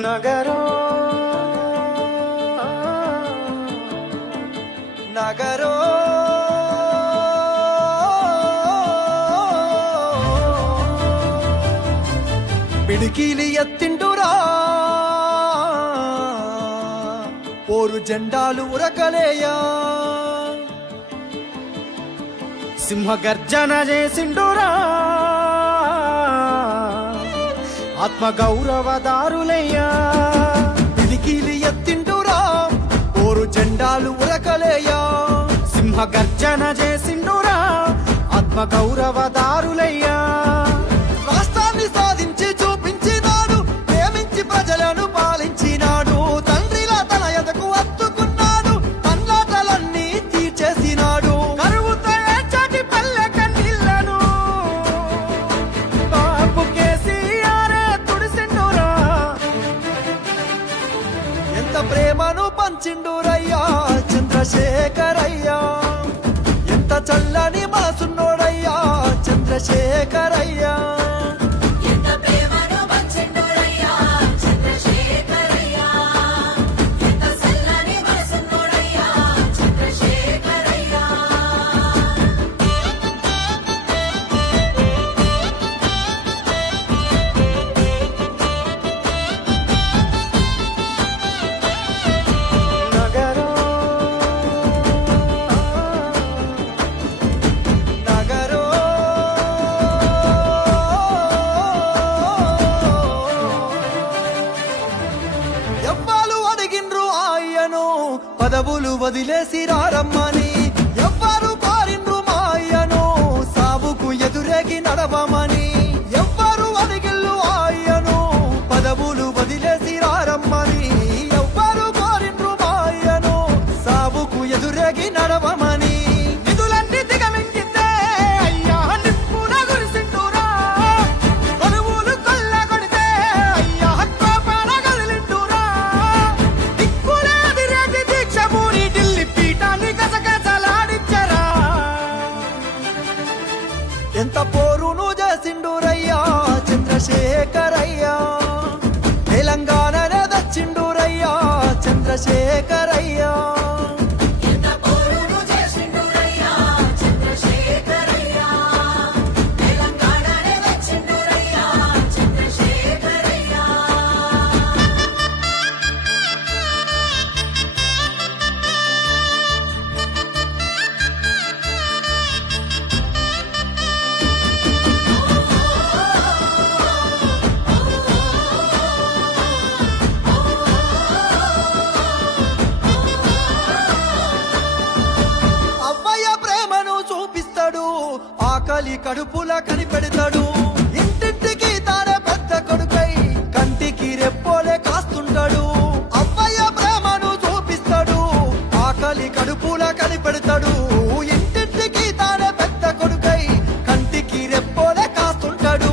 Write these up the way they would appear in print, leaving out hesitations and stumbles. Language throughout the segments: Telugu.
నగరో నగరో పిడికిలి ఎత్తిండురా పోరు జెండాలు ఉరకలేయా సింహగర్జన చేసిండురా ఆత్మగౌరవదారులయ్యా పిడికిలి ఎత్తిండురా పోరు జెండాలు ఉరకలేయా సింహగర్జన చేసిండురా ఆత్మగౌరవదారులయ్యా రాష్ట్రాన్ని సాధించి చూపించినాడు ప్రేమించి ప్రజలను పాలించినాడు తండ్రిలా తన ఎదకు అత్తుకున్నాడు తన్లాటలన్నీ తీర్చేసినాడు కరువుతో ఏడ్చటి పల్లె కన్నీళ్లను బాపు కేసీఆరే తుడిసిండురా ఎంత ప్రేమను పంచిండురయ్యా చంద్రశేఖరయ్యా ఎంత చల్లని మనసున్నోడయ్యా చంద్రశేఖరయ్యా పదవులు వదిలేసి రారమ్మని ఎవ్వరు కోరిండ్రు మాయను సావుకు ఎదురేగి నడవమని ఎవ్వరు అడిగిల్లు ఆయను పదవులు వదిలేసి రారమ్మని ఎవ్వరు కోరిండ్రు మాయను సావుకు ఎదురేగి నడవమని నిధులన్నీ దిగమింగితే అయ్యా నిప్పున గురిసిండురా కొలువులు కొల్లగొడితే అయ్యా కోపాన కదిలిండురా దిక్కులే అదిరేగి దీక్షభూని ఢిల్లీ పీఠాన్ని గజగజలాడించరా ఎంత పోరును చేసిండురయ్యా చంద్రశేఖరయ్యా తెలంగాణనే దచ్చిండురయ్యా చంద్రశేఖరయ్యా ఆకలి కడుపులా కనిపెడతాడు ఇంటింటికి తానే పెద్ద కొడుకై కంటికి రెప్పోలే కాస్తుంటాడు అవ్వయ్య ప్రేమను చూపిస్తాడు ఆకలి కడుపులా కనిపెడతాడు ఇంటింటికి తానే పెద్ద కొడుకై కంటికి రెప్పోలే కాస్తుంటాడు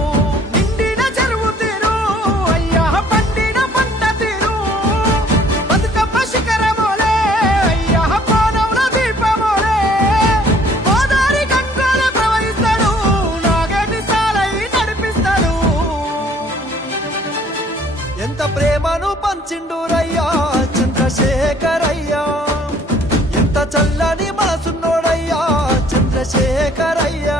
నిండిన చెరువు తీరు అయ్యా పండిన పంట తీరు బతుకమ్మ శిఖరమోలే అయ్యా పానవుల దీపమోలే గోదారి గంగోల ప్రవహిస్తాడు నాగటి సాలై నడిపిస్తాడు ఎంత ప్రేమను పంచిండురయ్యా చంద్రశేఖరయ్యా ఎంత చల్లని మనసున్నోడయ్యా చంద్రశేఖరయ్యా